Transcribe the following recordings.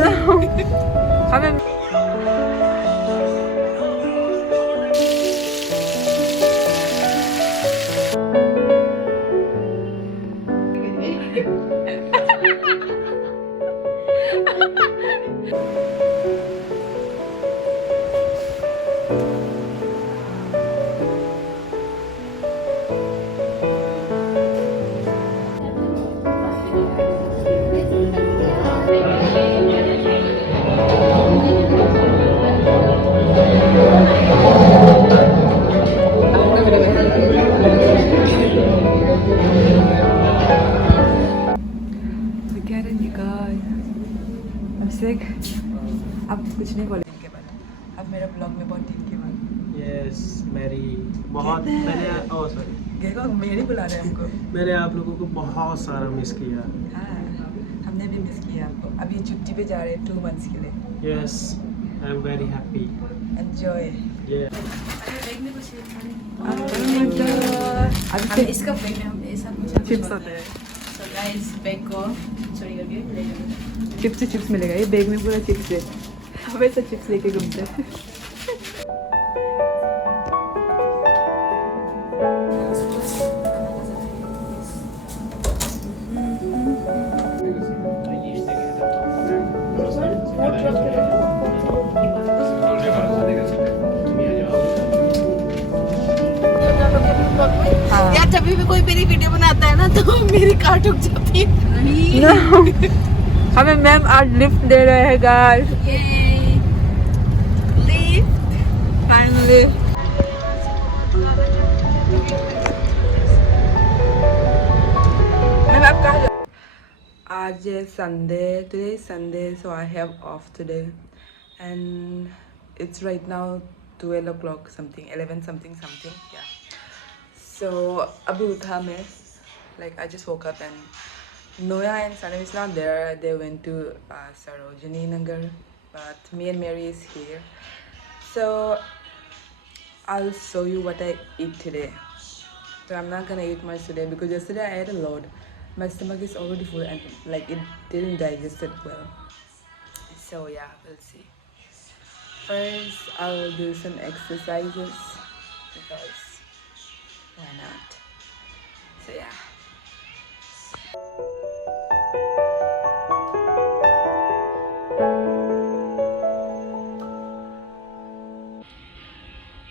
No. हमें Look at it, you guys. I'm sick. अब कुछ नहीं बोलेंगे के बाद. अब मेरा ब्लॉग में बहुत दिन के बाद. यस मेरी बहुत मैंने ओह सॉरी देखो मेरे बुला रहे हैं हमको. मैंने आप लोगों को बहुत सारा मिस किया. हाँ, हमने भी मिस किया आपको. अभी छुट्टी पे जा रहे हैं 2 months के लिए. Yes I am very happy. Enjoy. ये बैग में कुछ अभी इसका बैग में हम ऐसा कुछ चिप्स होते हैं. तो गाइस बैग को चोरी करके ले जाओ. चिप्स से चिप्स मिलेगा. ये बैग में पूरा चिप्स है. हम ऐसा चिप्स लेके घूमते हैं. यार जब भी कोई मेरी वीडियो बनाता है ना तो मेरी कार ठुक जाती है. हमें मैम आज लिफ्ट दे रहे हैं गाइस. फाइनली मैम आप कहाँ जा. आज है Sunday. Today is Sunday so I have of today and it's right now 12 o'clock something 11 something yeah. So अभी उठा मैं. Like I just woke up and Noya and Sanam is not there. They went to Sarojini Nagar, but me and Mary is here. So I'll show you what I eat today. So I'm not gonna eat much today because yesterday I ate a lot. My stomach is already full and like it didn't digest it well. So yeah, we'll see. First I'll do some exercises because why not? So yeah.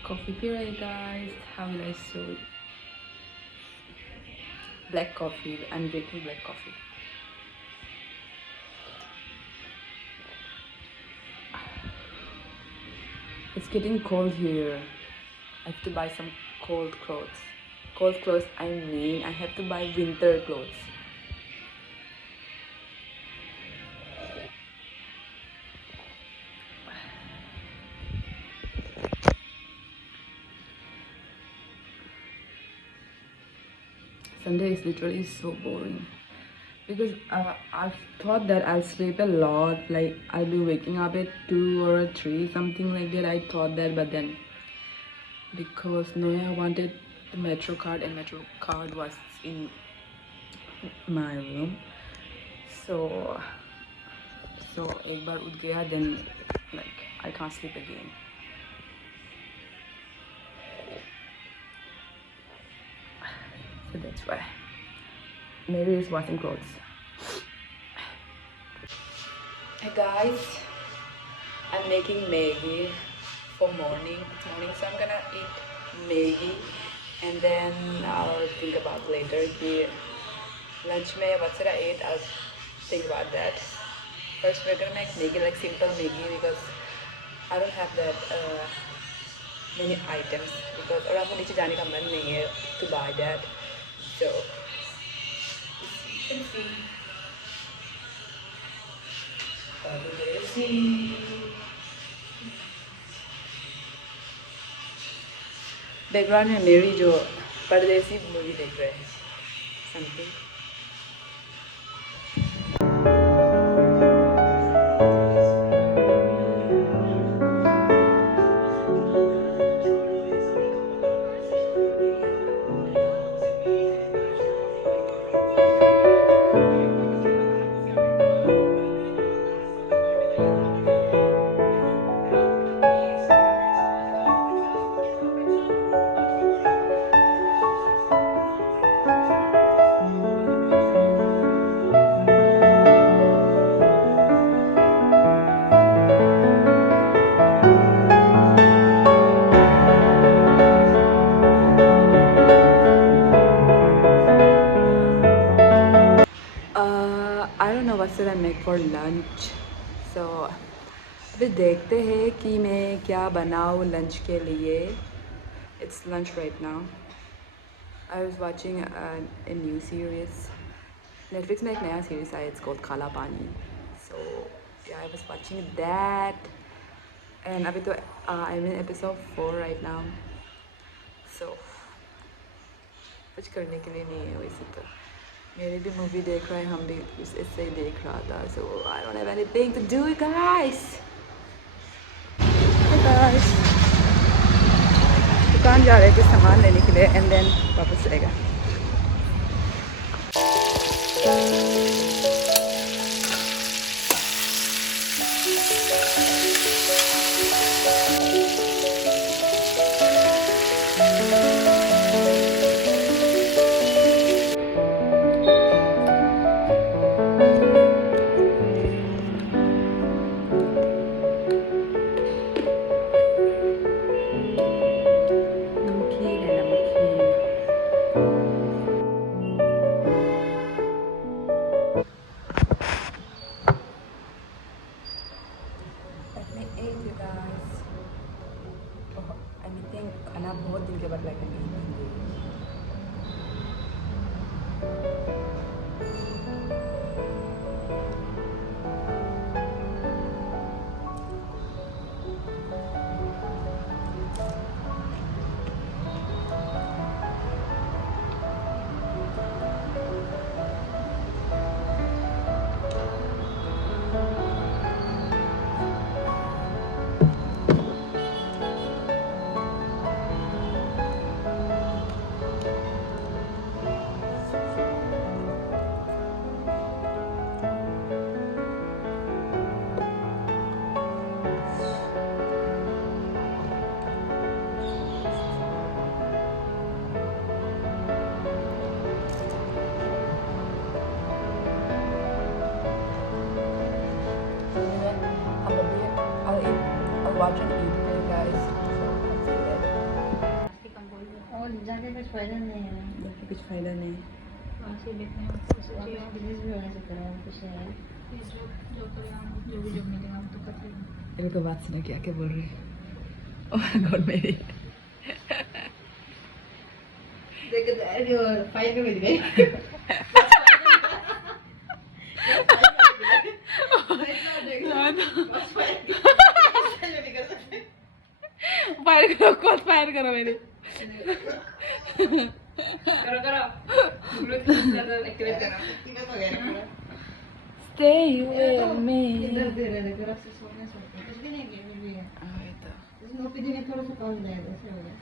Coffee puree guys. How will I show it? Black coffee. I'm drinking black coffee. It's getting cold here. I have to buy some cold clothes. Cold clothes, I mean I have to buy winter clothes. Sunday is literally so boring because I thought that I'll sleep a lot, like I'll be waking up at 2 or 3 something like that. I thought that, but then because Noya wanted the metro card and metro card was in my room, so एक बार उठ गया then like I can't sleep again. So that's why Mary is washing clothes. Hey guys, I'm making Maggi for morning, so I'm gonna eat Maggi and then I'll think about later कि lunch में what should I eat. I'll think about that. First we're gonna make Maggi, like simple Maggi, because I don't have that many items because और आपको नीचे जाने का मन नहीं है to buy that. So you can see. Background में मेरी जो परदेसी मूवी देख रहे हैं something. what should I make for lunch? So अभी देखते हैं कि मैं क्या बनाऊँ लंच के लिए. It's lunch right now. I was watching a new series. Netflix में एक नया series आया. It's called Kala Pani. So yeah, I was watching that. And अभी तो I'm in episode 4 right now. So कुछ करने के लिए नहीं है वैसे तो. मेरे भी मूवी देख रहे हैं, हम भी इससे ही देख रहा था. So I don't have anything to do, guys. Hi guys. दुकान जा रहे थे सामान लेने के लिए and then वापस चलेगा. नमकीन है नमकीन. Let me eat, you guys. Oh, I think खाना बहुत दिन के बाद like I'm eating. I'll watch and eat for you guys. So that's it. और जाके कुछ फायदा नहीं है. बाकी कुछ फायदा नहीं. वापसी देखने में बिजनेस भी होने से करें कुछ नहीं. जो भी जब मिलेगा हम तो कर लेंगे. ये लोग बात सुनो क्या क्या बोल रहे हैं. Oh my god मेरी. देख दे और फाइल में मिल गई. फायर करो कौन फायर करो मेरी. करो करो. Stay with me. इधर दे रहे हैं से सोने सोते कुछ भी नहीं गेम भी है. इसमें ओपीडी में थोड़ा सा कम जाएगा ऐसे हो गया.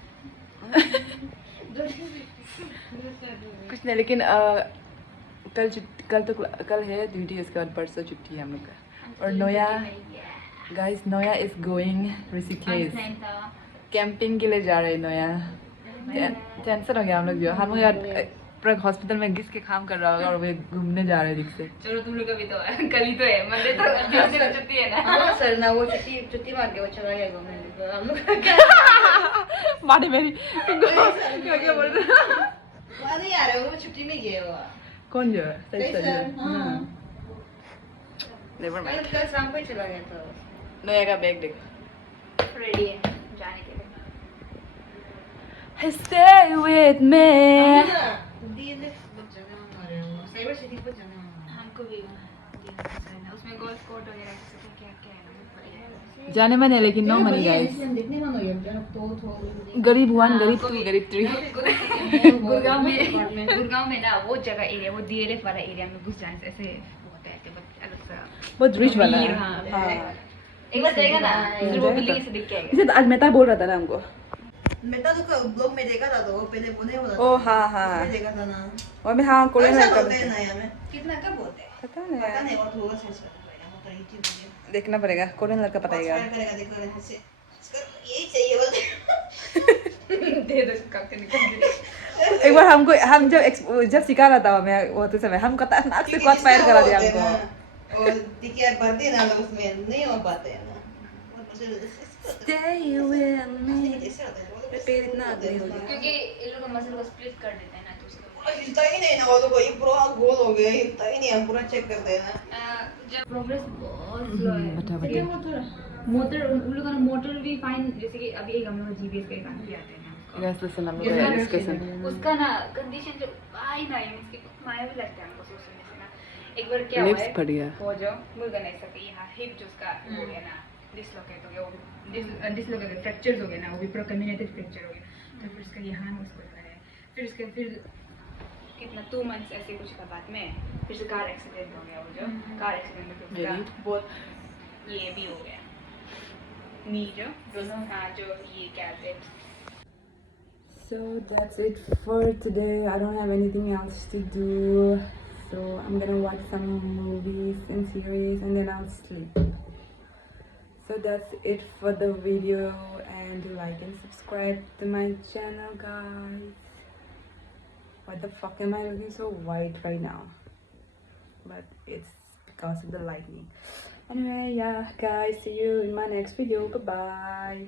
कुछ नहीं लेकिन कल है ड्यूटी. उसके बाद परसों छुट्टी है हम लोग का. और Noah guys Noah is going Rishikesh कैंपिंग के लिए जा रहे हैं. नोया टेंशन हो गया हम लोग. जो हम लोग यार पूरा हॉस्पिटल में घिस के काम कर रहा होगा और वे घूमने जा रहे हैं ठीक से. चलो तुम लोग का भी तो है. कल ही तो है मंडे तो ट्यूसडे को छुट्टी है ना. हां सर ना वो छुट्टी मार के वो चला गया घूमने. हम लोग मारे मेरी क्या बोल रहे हैं. अरे यार वो छुट्टी में गए वो. कौन जो है सर हां नेवर माइंड. कल शाम को ही चला गया था. नोया का बैग देखो. रेडी है जाने के लिए. Stay with me. Cyber city को जाना हमको भी. उसमें गोल्फ कोर्ट वगैरह क्या क्या है. जाने मन है लेकिन नो मनी गाइस. देखने मन हो गया तो गरीब 1 गरीब 2 गरीब 3. गुड़गांव में ना वो जगह एरिया वो डीएलएफ वाला एरिया में घुस जाने से ऐसे होता है. अलग सा बहुत रिच वाला है. हाँ एक बार जाएगा ना फिर वो बिल्डिंग से दिख के आएगा. इसे आज मेहता बोल रहा था ना हमको. मैं तो ब्लॉग में देखा था तो वो पहले बोने हो रहा था. ओ हाँ हाँ मैं देखा था ना. और मैं हाँ कोरियन कैसा लड़का बोलते हैं नया में कितना कब बोलते हैं पता पता नहीं. नहीं. और थोड़ा सर्च करना पड़ेगा वो तो यूट्यूब वीडियो देखना पड़ेगा. कोरियन लड़का बताएगा. करेगा देखो ऐसे यही चाहिए बोलते. दे दो काके निकल गए. एक बार हमको हम जब सिखा रहा था मैं वो तो समय हम खतरनाक से क्वाड फायर करा दिया हमको. और टिकट भरते ना लोग उसमें नहीं हो पाते हैं ना. Stay with me. ऐसे होता है पेट इतना आगे हो गया. क्योंकि ये लोग मसल को स्प्लिट कर देते हैं ना तो उसके हिलता ही नहीं ना वो तो कोई पूरा गोल हो गया हिलता ही नहीं है पूरा चेक कर देना प्रोग्रेस बहुत स्लो है बता मोटर उन लोगों का मोटर भी फाइन जैसे कि अभी एक हम लोग जीपीएस का काम किया आते हैं Guys, listen, I'm gonna discussing. उसका ना कंडीशन जो भाई ना है इसकी माया भी लगता है हमको सोचने से ना एक बार क्या हुआ Lips है फट गया। वो जो मुर्गा नहीं सके यहाँ हिप जो उसका हो गया ना डिसलोकेट हो गया वो डिसलोकेट फ्रैक्चर्स हो गए ना वो भी पूरा कम्युनेटेड फ्रैक्चर हो गया तो फिर उसका यहाँ उसको है फिर कितना 2 मंथ्स ऐसे कुछ का बाद में फिर से कार एक्सीडेंट हो गया वो जो कार एक्सीडेंट में उसका बहुत ये भी हो गया नी जो दोनों हाँ जो ये क्या कहते हैं So that's it for today. I don't have anything else to do. So I'm gonna watch some movies and series and then I'll sleep. So that's it for the video, and like and subscribe to my channel, guys. Why the fuck am I looking so white right now? But it's because of the lightning. Anyway, yeah, guys, see you in my next video. Bye bye.